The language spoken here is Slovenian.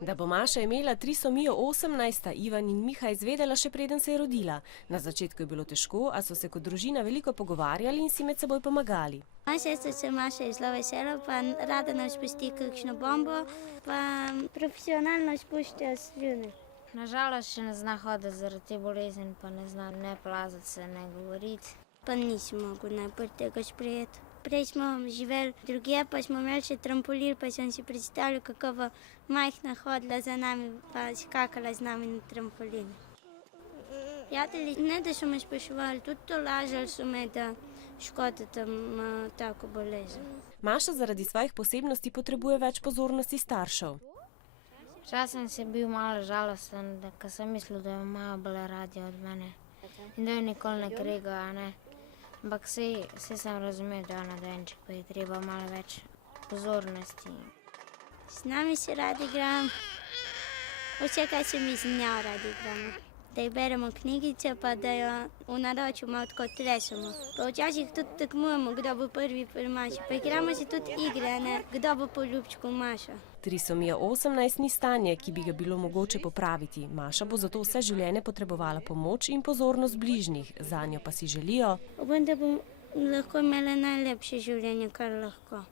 Da bo Maša imela trisomijo 18, sta Ivan in Miha izvedela še preden se je rodila. Na začetku je bilo težko, a so se kot družina veliko pogovarjali in si med seboj pomagali. Moja sestrica Maša je zelo vesela, pa rada nam spusti kakšno bombo, pa profesionalno spušča sljune. Nažalost še ne zna hoditi zaradi te bolezni, pa ne zna ne plazati se, ne govoriti. Pa nisem mogel najprej tega sprejeti. Prej smo živeli drugje, pa smo imeli še trampolin, pa sem si predstavljal, kako bo majhna hodila za nami, pa skakala z nami na trampolin. Prijatelji, ne da so me spraševali, tudi to lažali so me, da škoda, da ima tako bolezen. Maša zaradi svojih posebnosti potrebuje več pozornosti staršev. Včasih sem bil malo žalosten, ker sem mislil, da jo imajo bolj radi od mene in da jo nikoli ne kregajo, ne. Ampak saj sem razumel, da je ona dojenček, pa je treba malo več pozornosti. Z nami se radi igram, vse kaj se mi z njo radi igramo. Da ji beremo knjigice, pa da jo v naročju malo tako tresemo. Pa včasih tudi tekmujemo, kdo bo prvi pri Maši. Pa igramo se tudi igre, ne, kdo bo po ljubčku Maša. Trisomija 18 ni stanje, ki bi ga bilo mogoče popraviti. Maša bo zato vse življenje potrebovala pomoč in pozornost bližnjih. Zanjo pa si želijo, Upam, da bom lahko imela najlepše življenje, kar lahko.